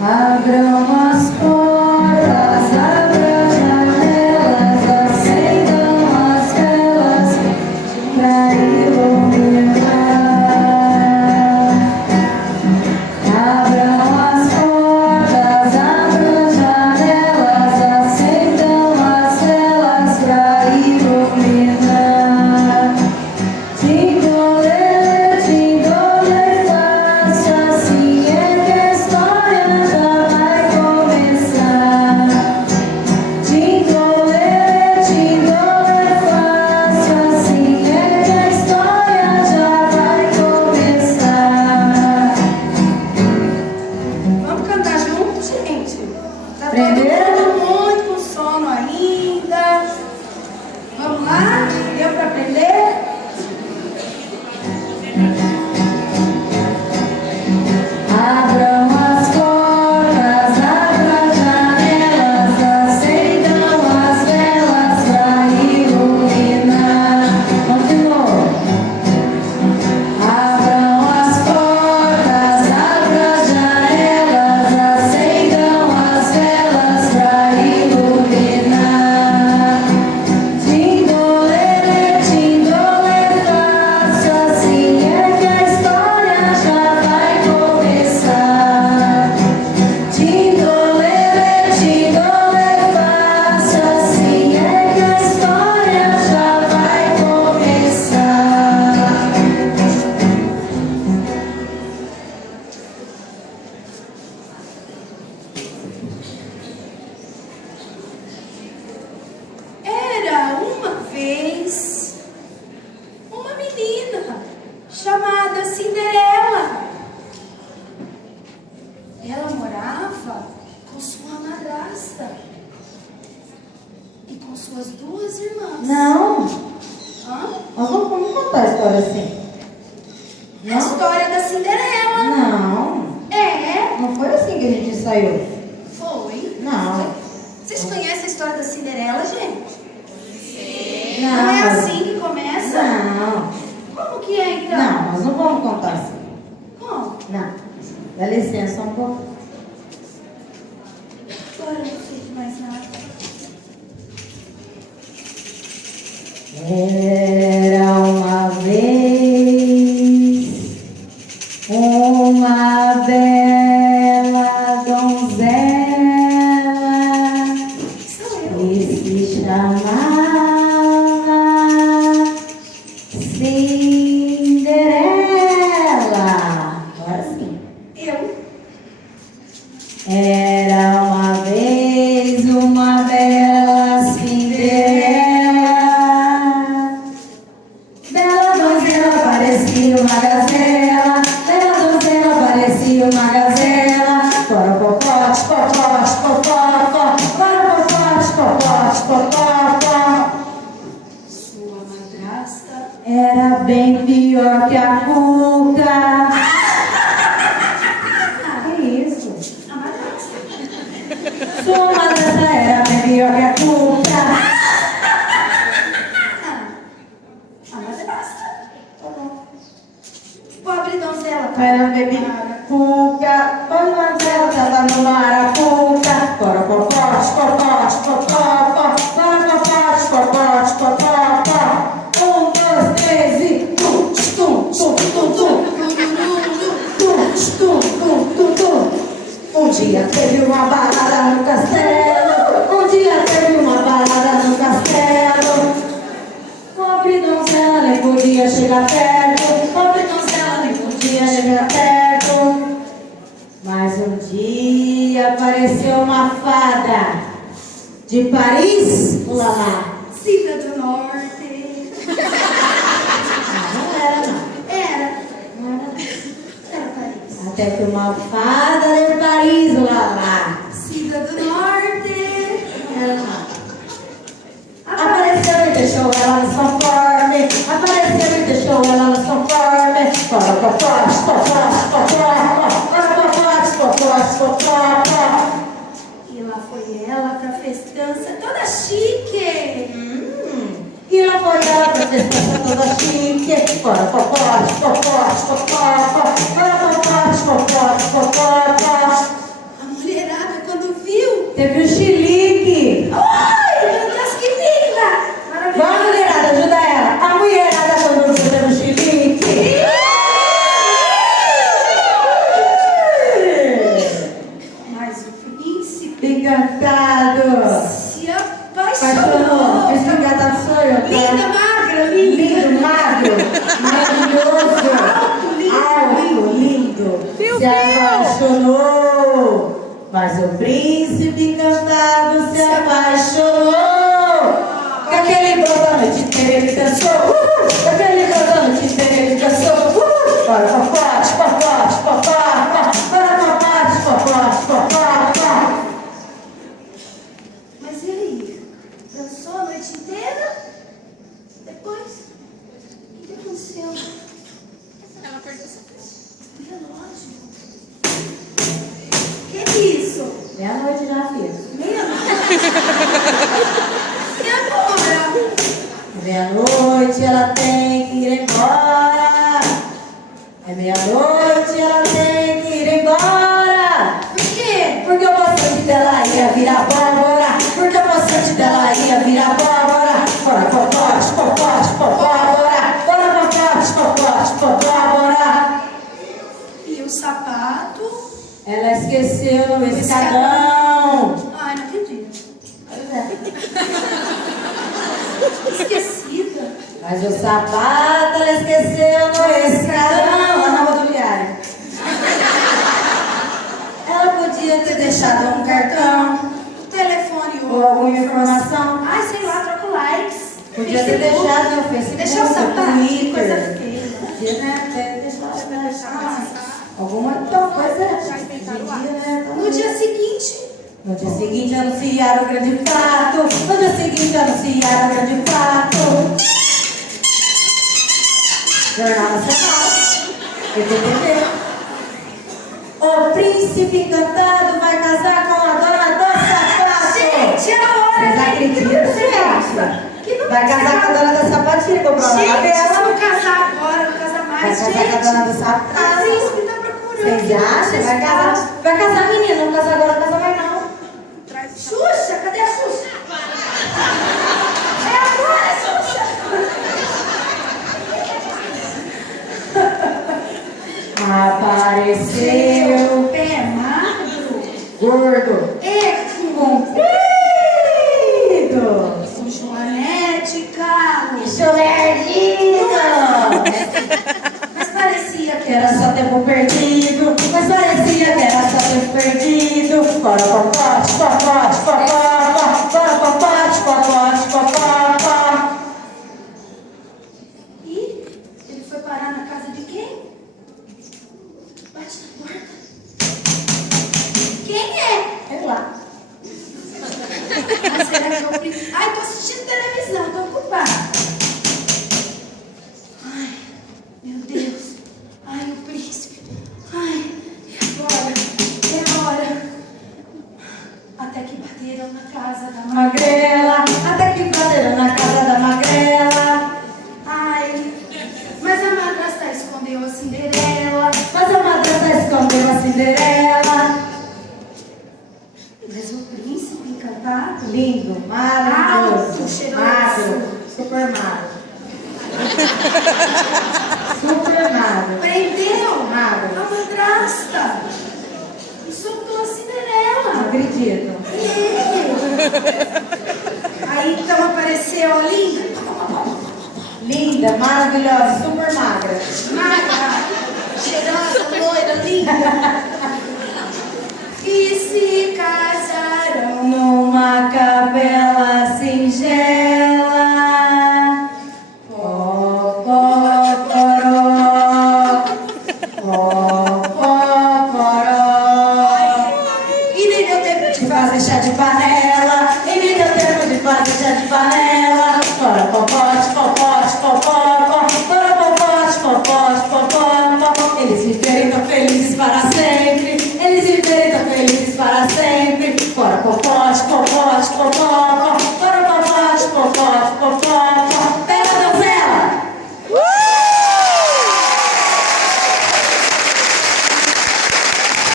Abram as portas, abram as janelas, acendam as velas pra iluminar. Abram as portas, abram as janelas, acendam as velas pra iluminar. Tindolê, tindolê, fácil, assim é que a história já vai começar. Tindolê, fácil, assim é que a história já vai começar. Vamos cantar junto, gente? Tá todo Aprenderam? mundo muito com sono ainda. Vamos lá? Deu para aprender? Abram as portas, abram as janelas, acendam as velas pra iluminar. Vamos de novo. Abram as portas, abram as janelas, acendam as velas pra iluminar. Tindolê, fácil, assim é que a história já vai começar. Tindolê, fácil, assim é que a história já vai começar. Era uma vez uma menina chamada Cinderela. Ela morava com sua madrasta e com suas duas irmãs. Não, Hã? nós não vamos contar a história assim. A história da Cinderela. Não, não foi assim que a gente ensaiou. Foi? Não. Vocês conhecem a história da Cinderela, gente? Não, Não é assim que começa? Não, Como que é então? não, nós não vamos contar assim. Como? Não, dá licença um pouco. Agora eu não sei de mais nada. Era uma vez uma bela donzela Sou eu. que se chamava Cinderela. Agora sim. Eu. Era uma vez uma bela Cinderela. Bela donzela parecia uma gazela. Bela donzela parecia uma gazela. Poropopote, popote, popopó. Poropopote, popote, popopó. Sua madrasta. Era bem pior que a Cuca. Que isso? A madrasta. Sua madrasta era bem pior que a Cuca. A madrasta. Pobre donzela. Era bem Cuca. Quando a donzela tava no mar, a Cuca. Poropopote, popote, popopó. Poropopote, popote, popopó. 1, 2, 3 e tum, tum, tum, tum, tum. Tum, tum, tum, tum, tum. Um dia teve uma balada no castelo. Um dia teve uma balada no castelo. Pobre donzela nem podia chegar perto. Pobre donzela nem podia chegar perto. Mas um dia apareceu uma fada de Paris, ulala. Cida do Norte. Não era, não. Era. Não era, não. Era Paris. Até que uma fada de Paris, ulala. Cida do Norte. Não era, não. Apareceu e deixou ela no conforme. Apareceu e deixou ela no conforme. Poropopote, popote, popopó. Poropopote, popote, popopó. E lá foi ela pra festança toda chique. E lá foi ela pra festança toda chique. Poropopote, popote, popopó. Poropopote, popote, popopó. A Teve o chilique. Ai, meu Deus, que linda! Vamos, Maravilhosa. mulherada, ajuda ela. A mulherada quando você teve o chilique. Mas o príncipe Encantado. se Apaixonou. apaixonou. Esse encantado sou eu, tá? Linda, magra, linda. Lindo, magro, maravilhoso, alto, lindo, se apaixonou. Mas o príncipe encantado se apaixonou. Com aquele bom da noite inteira ele dançou. Com aquele bom da noite inteira ele dançou. Bora, papote, papote, papote. Bora, papote, papote, papote. Mas e aí? Dançou a noite inteira? Depois? O que aconteceu? Ela perdeu essa coisa. O relógio. Que isso? Meia-noite já, filho. Meia-noite. E agora? Meia-noite ela tem que ir embora. É meia-noite ela tem que ir embora. Por quê? Porque o bastante dela ia virar abóbora. Porque o bastante dela ia virar abóbora. Bora, popote, popote, popóbora. Bora, popote, popote, popóbora. E o sapato? Ela esqueceu no escadão. Ai, não acredito. Esquecida. Mas o sapato ela esqueceu no escadão. Lá na rodoviária. Ela podia ter deixado um cartão O telefone ou alguma informação. Ai, sei lá, troco likes. Podia ter deixado no Facebook, Deixar o sapato, no que coisa Twitter. feia. Podia, né, ter deixado Ah, alguma coisa. Já explicaram lá. Podia, né? No dia seguinte, No dia seguinte anunciaram o grande fato. No dia seguinte anunciaram o grande fato. Jornal Nacional. PTT. O príncipe encantado vai casar com a dona do sapato. gente, é a hora. Vocês acreditam, gente? Vai casar com a dona da sapatilha, comprou uma Gente, se tabela. não casar agora, não casar Vai mais, casar gente. com a dona do O sapato. príncipe tá procurando. Vocês acham? Vai casar? Vai casar, menina. Não casa agora, não casa mais não. Traz o Xuxa, cadê a Xuxa? É agora, Xuxa. Apareceu Pé magro. gordo, Comprido. O Joanete Carlos. chulerdinho. Mas parecia que Que era só tempo perdido, mas parecia que era só tempo perdido. Bora, papote, papote, papote. Bora, papote, papote, papote. E ele foi parar na casa de quem? Bate na porta. Quem é? Sei lá. Mas será que é o príncipe? Ai, tô assistindo televisão, tô ocupada. Ai, meu Deus. Ai, o príncipe. Ai, e agora? É a hora. Até que bateram na casa da Magrela, até que bateram na casa da magrela. Ai, mas a madrasta escondeu a Cinderela. Mas a madrasta escondeu a Cinderela. Mas o príncipe encantado. Lindo, maravilhoso, Alto, cheiroso. magro, super magro. Super magro. Prendeu Magro. a madrasta e soltou a Não Cinderela. acredito. Aí então apareceu a linda, Linda, maravilhosa, super magra. magra, cheirosa, loira, linda.